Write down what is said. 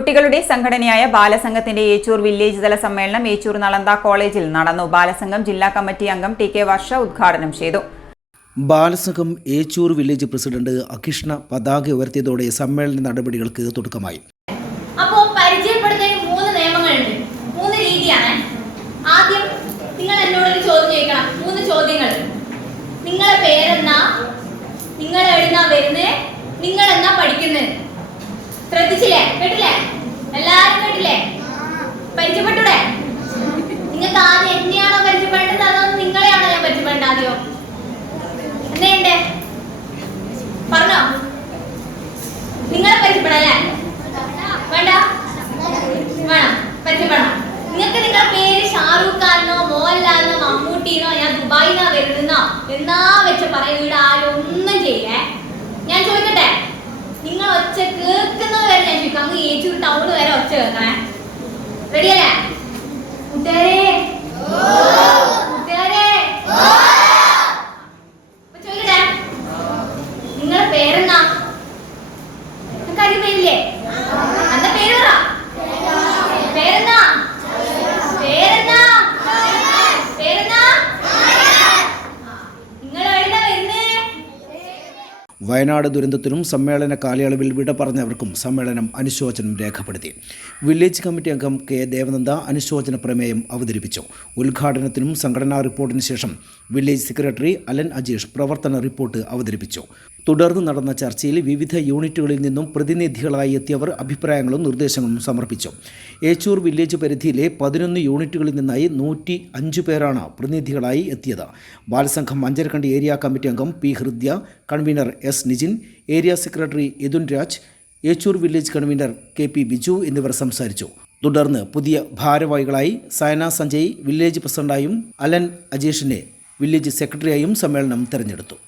കുട്ടികളുടെ സംഘടനയായ ബാലസംഘത്തിന്റെ ഏച്ചൂർ വില്ലേജ് തല സമ്മേളനം ഏച്ചൂർ നളന്ദ കോളേജിൽ നടന്നു. ബാലസംഘം ജില്ലാ കമ്മിറ്റി അംഗം ടി കെ വർഷ ഉദ്ഘാടനം ചെയ്തു. ബാലസംഘം ഏച്ചൂർ വില്ലേജ് പ്രസിഡന്റ് അഖിഷ്ണ പതാക ഉയർത്തിയതോടെ സമ്മേളന നടപടികൾക്ക് തുടക്കമായി. അപ്പോൾ പരിചയപ്പെടുത്താൻ 3 നിയമങ്ങളുണ്ട്, 3 രീതിയാണ്. ആദ്യം നിങ്ങൾ എന്നോടൊരു ചോദ്യം ചോദിക്കണം, 3 ചോദ്യങ്ങൾ. നിങ്ങളെ പേരെന്നാ, നിങ്ങൾ എവിടുന്നാ വരുന്നത്, നിങ്ങൾ എന്നാ പഠിക്കുന്നത്? ശ്രദ്ധിച്ചില്ലേ? കേട്ടില്ലേ? എല്ലാരും കേട്ടില്ലേ? പരിചയപ്പെട്ടൂടെ? നിങ്ങൾക്ക് ആദ്യം എന്നെയാണോ പരിചയപ്പെടേണ്ടത് അതോ നിങ്ങളെയാണോ ഞാൻ പരിചയപ്പെടേണ്ടത്? ആദ്യം എന്നെയുണ്ട് പറഞ്ഞോ, നിങ്ങളെ പരിചയപ്പെടല്ലേ? വേണ്ട, വേണം, പരിചയപ്പെടണം. നിങ്ങൾക്ക് നിങ്ങളുടെ പേര് ഷാറൂഖ് ഖാനോ മോഹൻലാലിനോ മമ്മൂട്ടിനോ ഞാൻ ദുബായിന്നാ വരുന്നോ എന്നാ വെച്ച് പറയുന്ന ഇവിടെ ആരും ഒന്നും ചെയ്യേ. ഞാൻ ചോദിക്കട്ടെ, നിങ്ങൾ ഒച്ച കേൾക്കുന്നത് വരെ ഞാൻ ചോദിക്കാം. അങ്ങ് ഏച്ചൂർ ടൗണ് വരെ ഒച്ച കേൾക്കണേ. റെഡിയല്ലേ കൂട്ടുകാരെ? കൂട്ടുകാരെ ചോദിക്കട്ടെ, നിങ്ങളെ പേരെന്നാ? കാര്യം പേരില്ലേ? എന്താ പേര് പറ. പേരെന്നാ? പേരെന്നാ? പേരെന്നാ? നിങ്ങൾ എവിടുന്നാ വരുന്നേ? വയനാട് ദുരന്തത്തിനും സമ്മേളന കാലയളവിൽ വിട പറഞ്ഞവർക്കും സമ്മേളനം അനുശോചനം രേഖപ്പെടുത്തി. വില്ലേജ് കമ്മിറ്റി അംഗം കെ ദേവനന്ദ അനുശോചന പ്രമേയം അവതരിപ്പിച്ചു. ഉദ്ഘാടനത്തിനും സംഘടനാ റിപ്പോർട്ടിന് ശേഷം വില്ലേജ് സെക്രട്ടറി അലൻ അജീഷ് പ്രവർത്തന റിപ്പോർട്ട് അവതരിപ്പിച്ചു. തുടർന്ന് നടന്ന ചർച്ചയിൽ വിവിധ യൂണിറ്റുകളിൽ നിന്നും പ്രതിനിധികളായി എത്തിയവർ അഭിപ്രായങ്ങളും നിർദ്ദേശങ്ങളും സമർപ്പിച്ചു. ഏച്ചൂർ വില്ലേജ് പരിധിയിലെ 11 യൂണിറ്റുകളിൽ നിന്നായി 105 പേരാണ് പ്രതിനിധികളായി എത്തിയത്. ബാലസംഘം അഞ്ചരക്കണ്ടി ഏരിയ കമ്മിറ്റി അംഗം P Hridya, convener S Nijin, area secretary Yadun Raj, Echur village convener K P Biju എന്നിവർ സംസാരിച്ചു. തുടർന്ന് പുതിയ ഭാരവാഹികളായി സയന സഞ്ജയ് വില്ലേജ് പ്രസിഡന്റായും അലൻ അജീഷിനെ വില്ലേജ് സെക്രട്ടറിയായും സമ്മേളനം തെരഞ്ഞെടുത്തു.